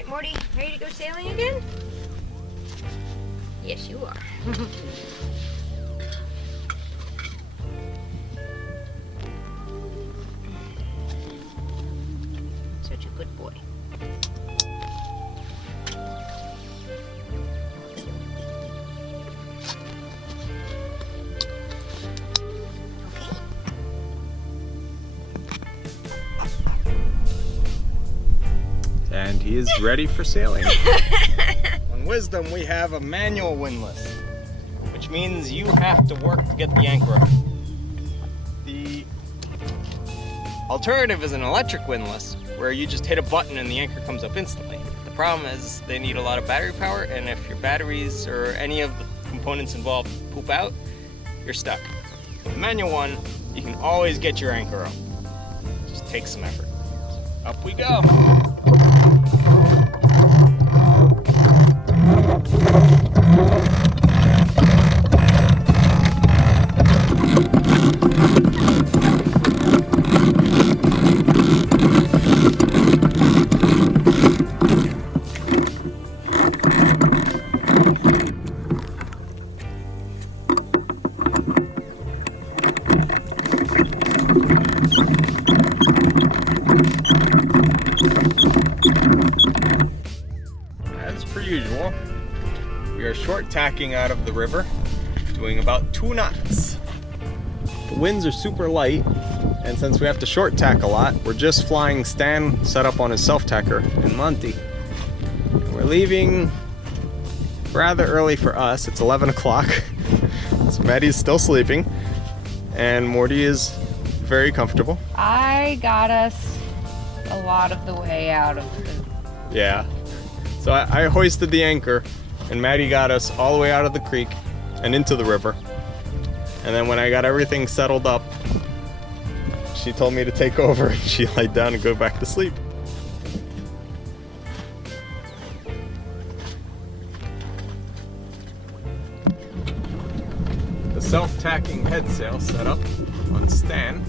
Alright, Morty, ready to go sailing again? Yes, you are. Such a good boy. And he is ready for sailing. On Wisdom, we have a manual windlass, which means you have to work to get the anchor up. The alternative is an electric windlass, where you just hit a button and the anchor comes up instantly. The problem is they need a lot of battery power, and if your batteries or any of the components involved poop out, you're stuck. With the manual one, you can always get your anchor up. Just takes some effort. Up we go. As per usual, we are short tacking out of the river, doing about 2 knots. The winds are super light, and since we have to short tack a lot, we're just flying Stan set up on his self-tacker in Monty. We're leaving rather early for us. It's 11 o'clock, so Maddie's still sleeping, and Morty is very comfortable. I got us a lot of the way out of the... Yeah. So I hoisted the anchor, and Maddie got us all the way out of the creek and into the river. And then when I got everything settled up, she told me to take over, and she laid down and go back to sleep. The self-tacking head sail set up on Stan.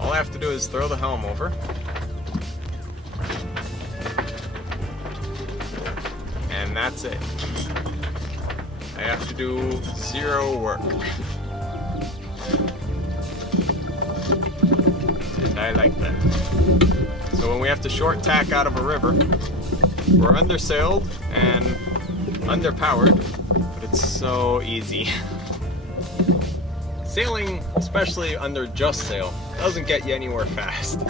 All I have to do is throw the helm over. And that's it. I have to do 0 work. And I like that. So when we have to short tack out of a river, we're undersailed and underpowered, but it's so easy. Sailing, especially under just sail, doesn't get you anywhere fast.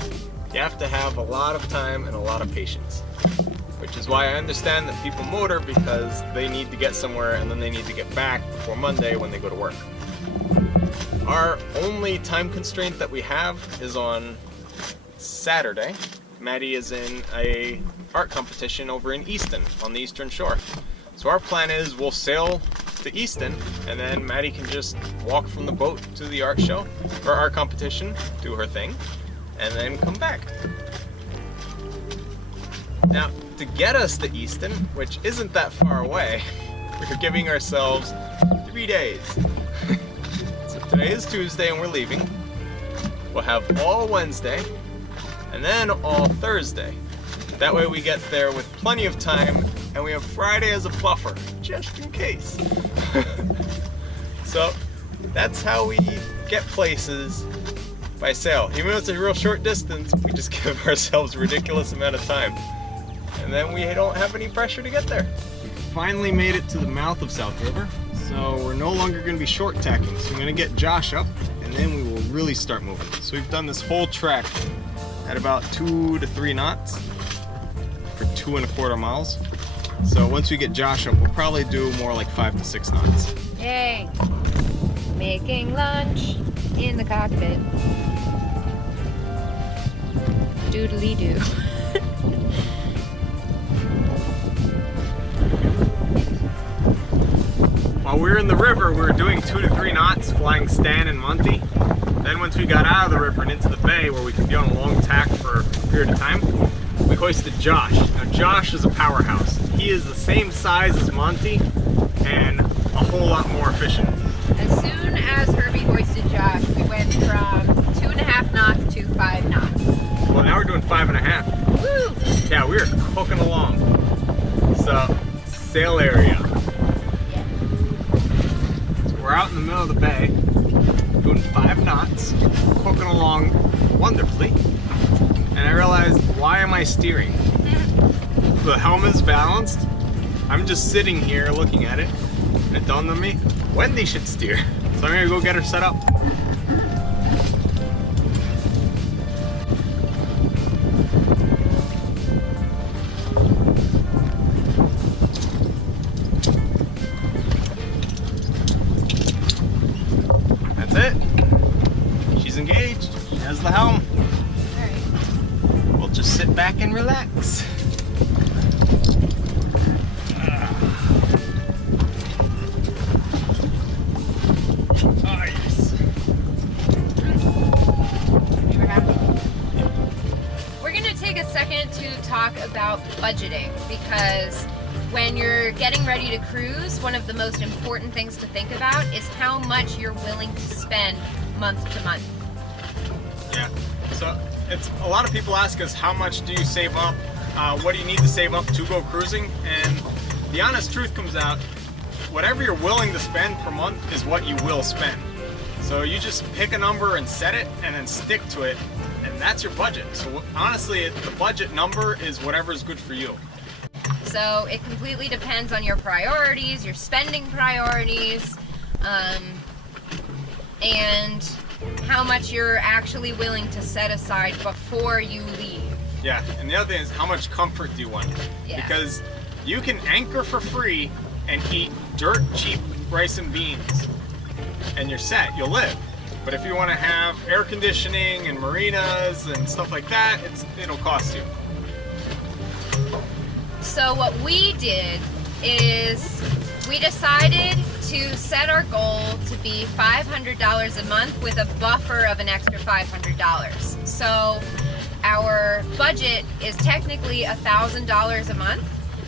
You have to have a lot of time and a lot of patience. Which is why I understand that people motor, because they need to get somewhere and then they need to get back before Monday when they go to work. Our only time constraint that we have is on Saturday. Maddie is in a art competition over in Easton on the Eastern Shore. So our plan is we'll sail to Easton, and then Maddie can just walk from the boat to the art show or art competition, do her thing, and then come back. Now, to get us to Easton, which isn't that far away, we're giving ourselves 3 days. So today is Tuesday and we're leaving. We'll have all Wednesday and then all Thursday. That way we get there with plenty of time, and we have Friday as a buffer, just in case. So that's how we get places by sail. Even though it's a real short distance, we just give ourselves a ridiculous amount of time. And then we don't have any pressure to get there. We finally made it to the mouth of South River, so we're no longer going to be short tacking. So I'm going to get Josh up, and then we will really start moving. So we've done this whole trek at about 2 to 3 knots for 2¼ miles. So once we get Josh up, we'll probably do more like 5 to 6 knots. Yay! Making lunch in the cockpit. Doodly-doo. While we were in the river, we were doing 2 to 3 knots, flying Stan and Monty. Then once we got out of the river and into the bay, where we could be on a long tack for a period of time, we hoisted Josh. Now Josh is a powerhouse. He is the same size as Monty and a whole lot more efficient. As soon as Herby hoisted Josh, we went from 2.5 knots to 5 knots. Well, now we're doing 5.5. Woo! Yeah, we are cooking along. sail area. So we're out in the middle of the bay, doing 5 knots, hooking along wonderfully. And I realized, why am I steering? The helm is balanced. I'm just sitting here looking at it. And it dawned on me, Wendy should steer. So I'm gonna go get her set up. That's it. She's engaged. She has the helm. We'll just sit back and relax. We're going to take a second to talk about budgeting, because when you're getting ready to cruise, one of the most important things to think about is how much you're willing to spend month to month. Yeah, so it's a lot of people ask us, how much do you save up? What do you need to save up to go cruising? And the honest truth comes out, whatever you're willing to spend per month is what you will spend. So you just pick a number and set it and then stick to it, and that's your budget. So honestly, the budget number is whatever's good for you. So it completely depends on your priorities, your spending priorities, and how much you're actually willing to set aside before you leave. Yeah, and the other thing is, how much comfort do you want? Yeah. Because you can anchor for free and eat dirt cheap rice and beans, and you're set, you'll live. But if you want to have air conditioning and marinas and stuff like that, it'll cost you. So what we did is we decided to set our goal to be $500 a month with a buffer of an extra $500. So our budget is technically $1,000 a month,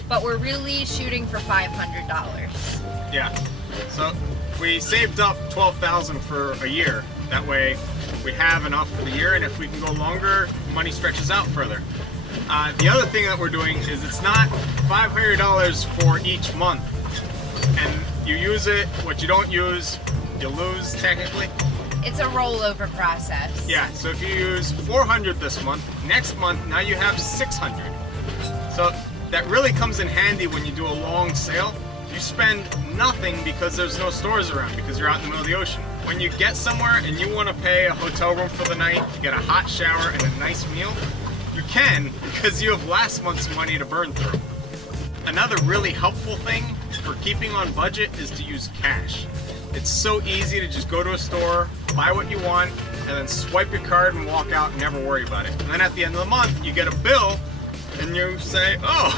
but we're really shooting for $500. Yeah, so we saved up $12,000 for a year. That way we have enough for the year, and if we can go longer, money stretches out further. The other thing that we're doing is, it's not $500 for each month, and you use it. What you don't use, you lose technically. It's a rollover process. Yeah, so if you use $400 this month, next month now you have $600. So that really comes in handy when you do a long sail. You spend nothing because there's no stores around, because you're out in the middle of the ocean. When you get somewhere and you want to pay a hotel room for the night to get a hot shower and a nice meal, you can, because you have last month's money to burn through. Another really helpful thing for keeping on budget is to use cash. It's so easy to just go to a store, buy what you want, and then swipe your card and walk out and never worry about it. And then at the end of the month, you get a bill and you say, oh,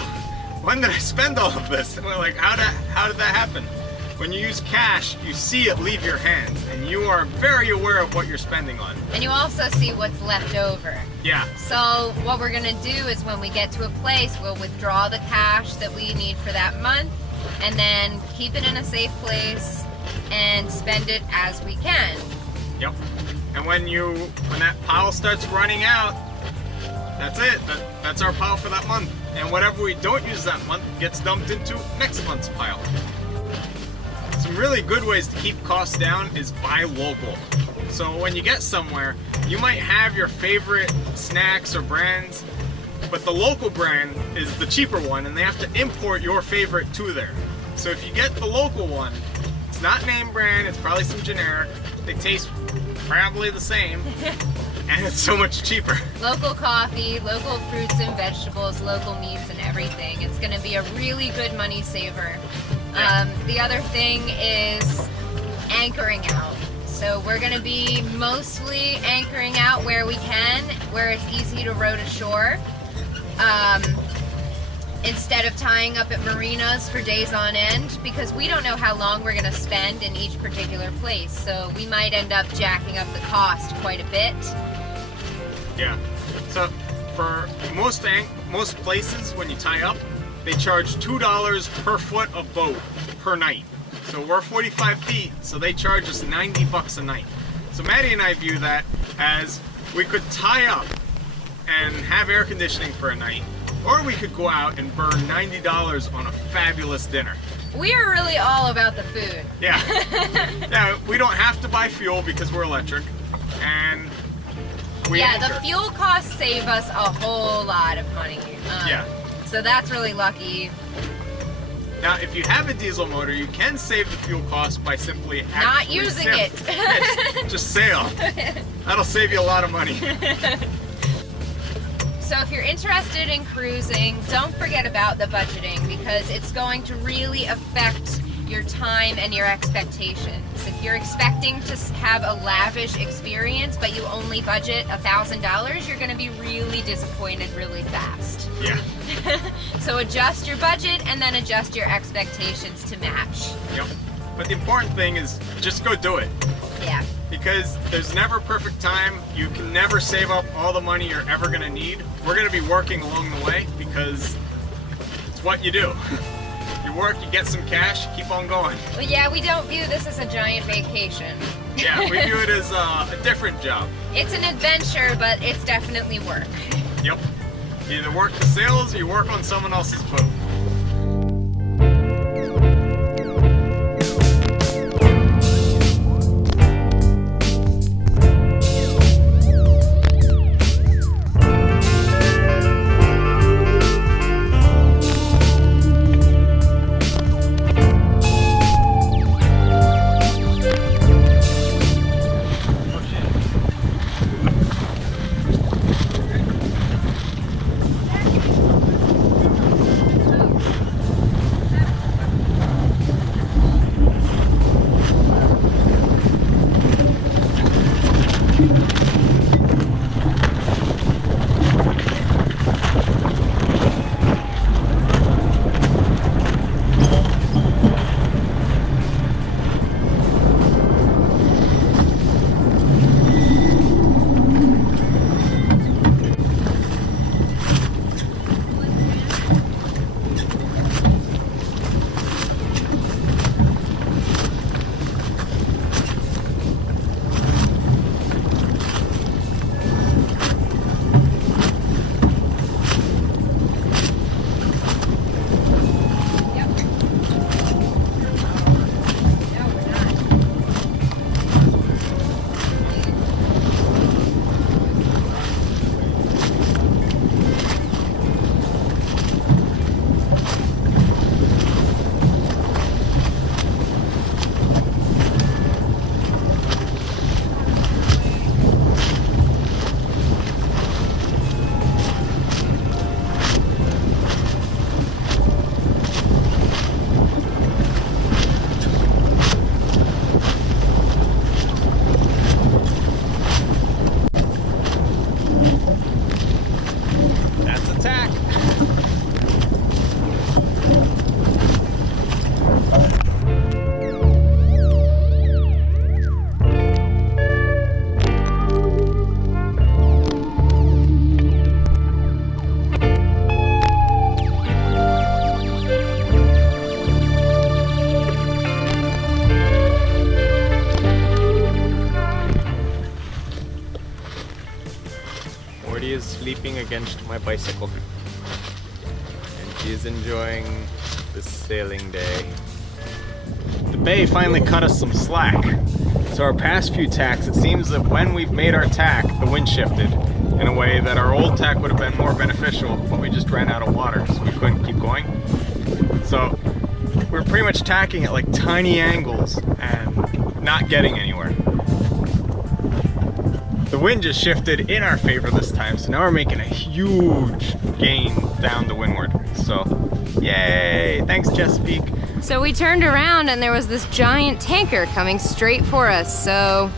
when did I spend all of this? And we're like, how did that happen? When you use cash, you see it leave your hands, and you are very aware of what you're spending on. And you also see what's left over. Yeah. So what we're gonna do is, when we get to a place, we'll withdraw the cash that we need for that month, and then keep it in a safe place and spend it as we can. Yep. And when that pile starts running out, that's it. That's our pile for that month. And whatever we don't use that month gets dumped into next month's pile. Some really good ways to keep costs down is buy local. So when you get somewhere, you might have your favorite snacks or brands, but the local brand is the cheaper one, and they have to import your favorite to there. So if you get the local one, it's not name brand, it's probably some generic. They taste probably the same, and it's so much cheaper. Local coffee, local fruits and vegetables, local meats and everything. It's gonna be a really good money saver. Yeah. The other thing is anchoring out. So we're gonna be mostly anchoring out where we can, where it's easy to row to shore. Instead of tying up at marinas for days on end, because we don't know how long we're gonna spend in each particular place. So we might end up jacking up the cost quite a bit. Yeah. So for most places, when you tie up, they charge $2 per foot of boat per night. So we're 45 feet, so they charge us 90 bucks a night. So Maddie and I view that as, we could tie up and have air conditioning for a night, Or we could go out and burn $90 on a fabulous dinner. We are really all about the food. Yeah. Yeah, we don't have to buy fuel because we're electric. And the fuel costs save us a whole lot of money. Yeah. So that's really lucky. Now, if you have a diesel motor, you can save the fuel cost by simply Not using it. Yeah, just sail. That'll save you a lot of money. So if you're interested in cruising, don't forget about the budgeting because it's going to really affect your time and your expectations. If you're expecting to have a lavish experience but you only budget $1,000, you're going to be really disappointed really fast. Yeah. So adjust your budget and then adjust your expectations to match. Yep. But the important thing is just go do it. Yeah. Because there's never a perfect time. You can never save up all the money you're ever going to need. We're going to be working along the way because it's what you do. You work, you get some cash, you keep on going. Well, yeah, we don't view this as a giant vacation. Yeah, we view it as a different job. It's an adventure, but it's definitely work. Yep. You either work the sails or you work on someone else's boat. Sleeping against my bicycle, and she is enjoying this sailing day. The bay finally cut us some slack. So our past few tacks, it seems that when we've made our tack, the wind shifted in a way that our old tack would have been more beneficial, but we just ran out of water, so we couldn't keep going. So we're pretty much tacking at like tiny angles and not getting anywhere. The wind just shifted in our favor this time, so now we're making a huge gain down the windward. So, yay! Thanks, Chesapeake. So we turned around and there was this giant tanker coming straight for us. So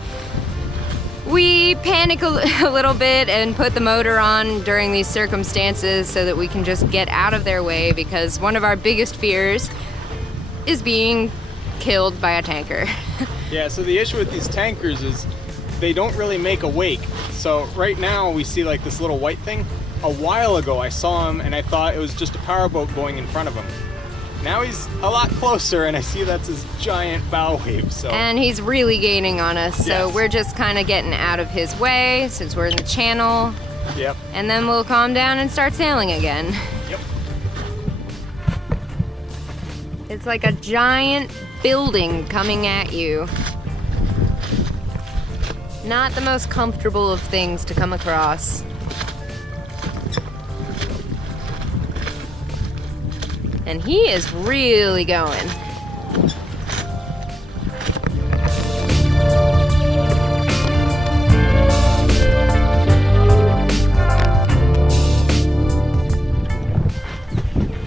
we panic a little bit and put the motor on during these circumstances so that we can just get out of their way, because one of our biggest fears is being killed by a tanker. Yeah, so the issue with these tankers is they don't really make a wake. So right now we see like this little white thing. A while ago I saw him and I thought it was just a powerboat going in front of him. Now he's a lot closer and I see that's his giant bow wave. So. And he's really gaining on us, so yes. We're just kind of getting out of his way since we're in the channel. Yep. And then we'll calm down and start sailing again. Yep. It's like a giant building coming at you. Not the most comfortable of things to come across. And he is really going.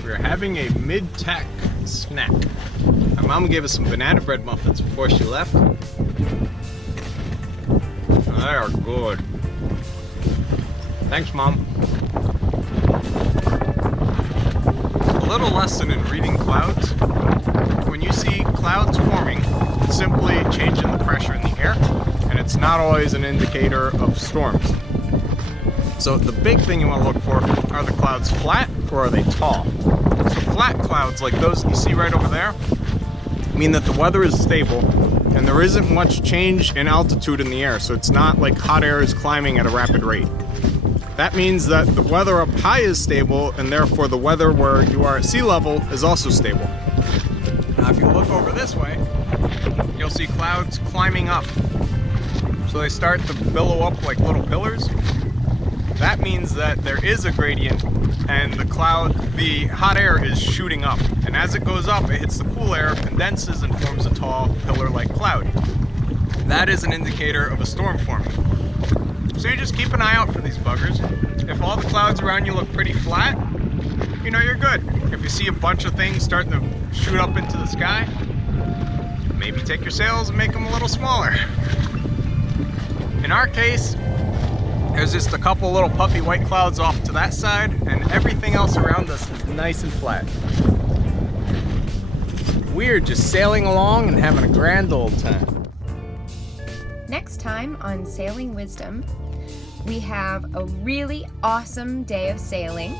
We're having a mid-tack snack. My mom gave us some banana bread muffins before she left. They are good. Thanks, Mom. A little lesson in reading clouds. When you see clouds forming, it's simply changing the pressure in the air, and it's not always an indicator of storms. So the big thing you want to look for, are the clouds flat or are they tall? So flat clouds like those you see right over there mean that the weather is stable and there isn't much change in altitude in the air, so it's not like hot air is climbing at a rapid rate. That means that the weather up high is stable, and therefore the weather where you are at sea level is also stable. Now if you look over this way, you'll see clouds climbing up. So they start to billow up like little pillars. That means that there is a gradient and the hot air is shooting up. And as it goes up, it hits the cool air, condenses, and forms a tall pillar-like cloud. That is an indicator of a storm forming. So you just keep an eye out for these buggers. If all the clouds around you look pretty flat, you know you're good. If you see a bunch of things starting to shoot up into the sky, maybe take your sails and make them a little smaller. In our case, there's just a couple little puffy white clouds off to that side, and everything else around us is nice and flat. We're just sailing along and having a grand old time. Next time on Sailing Wisdom, we have a really awesome day of sailing.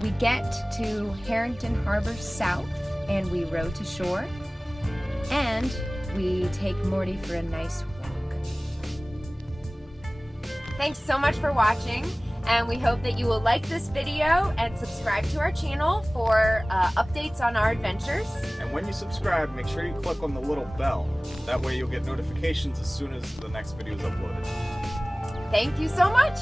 We get to Harrington Harbor South and we row to shore, and we take Morty for a nice walk. Thanks so much for watching, and we hope that you will like this video and subscribe to our channel for updates on our adventures. And when you subscribe, make sure you click on the little bell. That way you'll get notifications as soon as the next video is uploaded. Thank you so much!